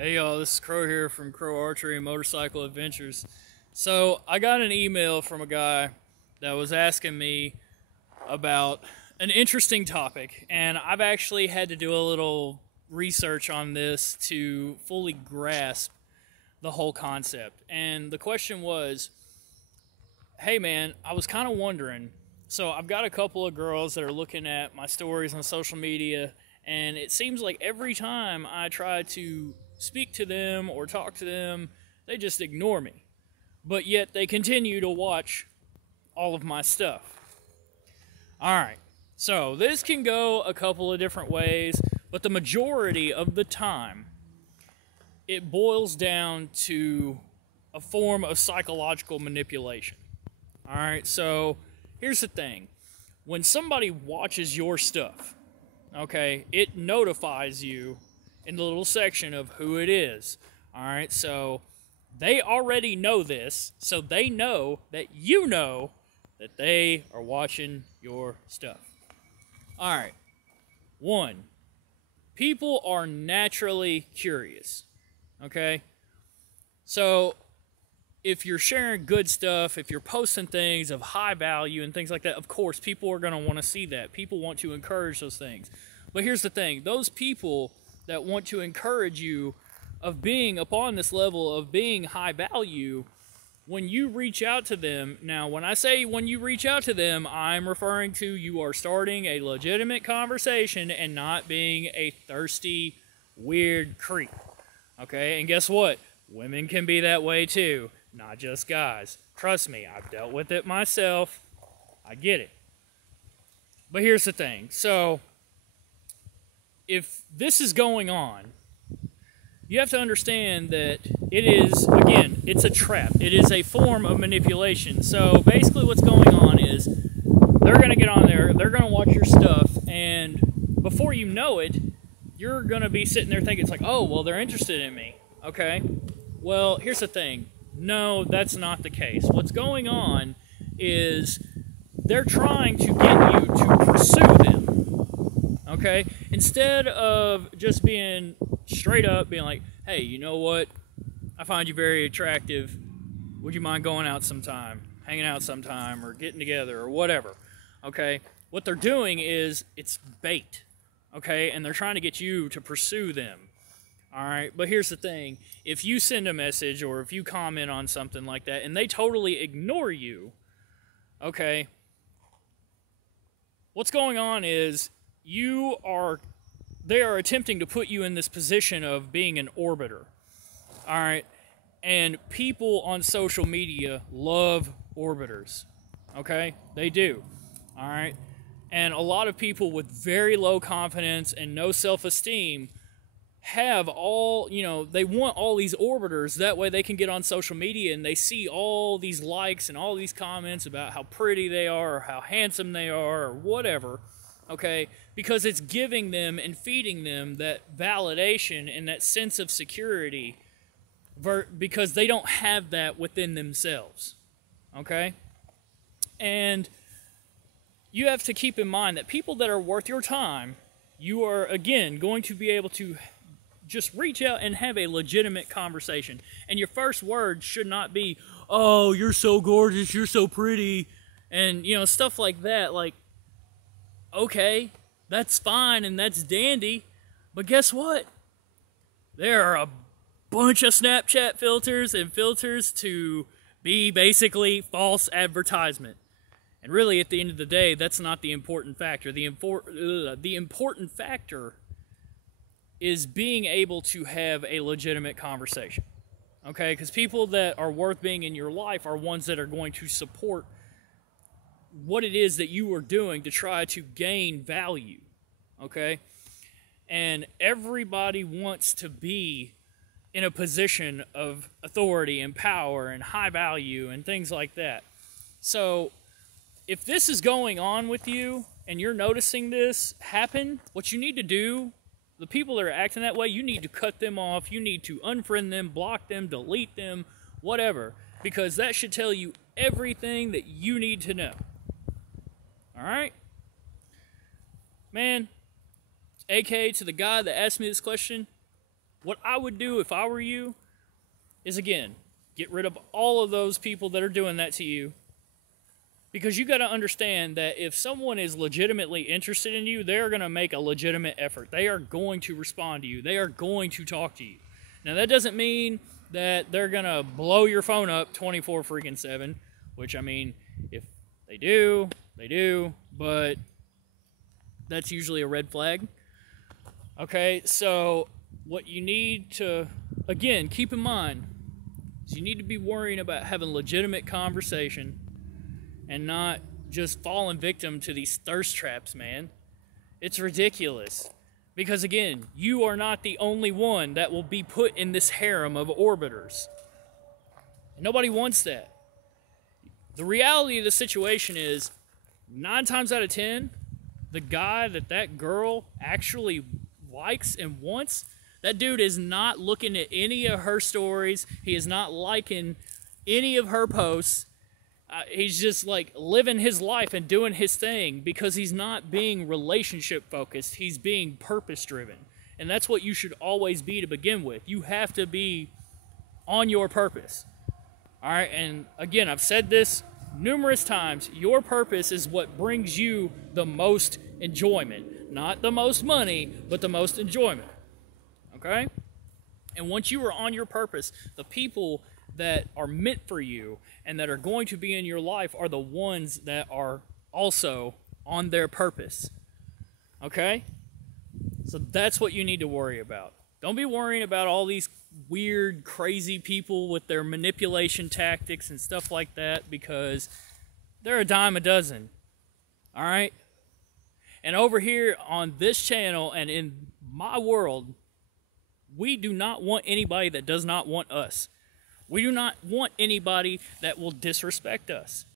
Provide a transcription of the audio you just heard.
Hey y'all, this is Crow here from Crow Archery and Motorcycle Adventures. So I got an email from a guy that was asking me about an interesting topic, and I've actually had to do a little research on this to fully grasp the whole concept. And the question was, hey man, I was kind of wondering, so I've got a couple of girls that are looking at my stories on social media, and it seems like every time I try to speak to them or talk to them, they just ignore me. But yet they continue to watch all of my stuff. Alright, so this can go a couple of different ways, but the majority of the time, it boils down to a form of psychological manipulation. Alright, so here's the thing. When somebody watches your stuff, okay, it notifies you in the little section of who it is. Alright, so they already know this, so they know that you know that they are watching your stuff. Alright, one, people are naturally curious. Okay? So, if you're sharing good stuff, if you're posting things of high value and things like that, of course, people are going to want to see that. People want to encourage those things. But here's the thing. Those people that want to encourage you of being upon this level of being high value, when you reach out to them, now when I say when you reach out to them, I'm referring to you are starting a legitimate conversation and not being a thirsty, weird creep. Okay, and guess what? Women can be that way too, not just guys. Trust me, I've dealt with it myself. I get it. But here's the thing. So, if this is going on, you have to understand that it is, again, it's a trap. It is a form of manipulation. So basically what's going on is they're going to get on there, they're going to watch your stuff, and before you know it, you're going to be sitting there thinking, it's like, oh, well, they're interested in me. Okay? Well, here's the thing. No, that's not the case. What's going on is they're trying to get you to pursue them. Okay? Instead of just being straight up, being like, hey, you know what? I find you very attractive. Would you mind going out sometime, hanging out sometime, or getting together, or whatever? Okay? What they're doing is, it's bait. Okay? And they're trying to get you to pursue them. Alright? But here's the thing. If you send a message, or if you comment on something like that, and they totally ignore you, okay, what's going on is, they are attempting to put you in this position of being an orbiter. Alright? And people on social media love orbiters. Okay? They do. Alright? And a lot of people with very low confidence and no self-esteem have all, they want all these orbiters. That way they can get on social media and they see all these likes and all these comments about how pretty they are or how handsome they are or whatever. Okay, because it's giving them and feeding them that validation and that sense of security because they don't have that within themselves. Okay? And you have to keep in mind that people that are worth your time, you are, again, going to be able to just reach out and have a legitimate conversation. And your first word should not be, oh, you're so gorgeous, you're so pretty, and, stuff like that. Like, okay, that's fine and that's dandy, but guess what? There are a bunch of Snapchat filters and filters to be basically false advertisement. And really, at the end of the day, that's not the important factor. The important factor is being able to have a legitimate conversation. Okay? Because people that are worth being in your life are ones that are going to support what it is that you are doing to try to gain value, okay? And everybody wants to be in a position of authority and power and high value and things like that. So, if this is going on with you and you're noticing this happen, what you need to do, the people that are acting that way, you need to cut them off, you need to unfriend them, block them, delete them, whatever, because that should tell you everything that you need to know. Alright? Man, AK, to the guy that asked me this question, what I would do if I were you is, again, get rid of all of those people that are doing that to you. Because you got to understand that if someone is legitimately interested in you, they're going to make a legitimate effort. They are going to respond to you. They are going to talk to you. Now, that doesn't mean that they're going to blow your phone up 24/7, which, I mean, if they do, they do, but that's usually a red flag. Okay, so what you need to, again, keep in mind is you need to be worrying about having legitimate conversation and not just falling victim to these thirst traps, man. It's ridiculous. Because, again, you are not the only one that will be put in this harem of orbiters. And nobody wants that. The reality of the situation is, 9 times out of 10, the guy that girl actually likes and wants, that dude is not looking at any of her stories. He is not liking any of her posts. He's just like living his life and doing his thing because he's not being relationship focused. He's being purpose driven. And that's what you should always be to begin with. You have to be on your purpose. All right. And again, I've said this numerous times. Your purpose is what brings you the most enjoyment. Not the most money, but the most enjoyment. Okay? And once you are on your purpose, the people that are meant for you and that are going to be in your life are the ones that are also on their purpose. Okay? So that's what you need to worry about. Don't be worrying about all these weird, crazy people with their manipulation tactics and stuff like that, because they're a dime a dozen. All right? And over here on this channel and in my world, we do not want anybody that does not want us. We do not want anybody that will disrespect us.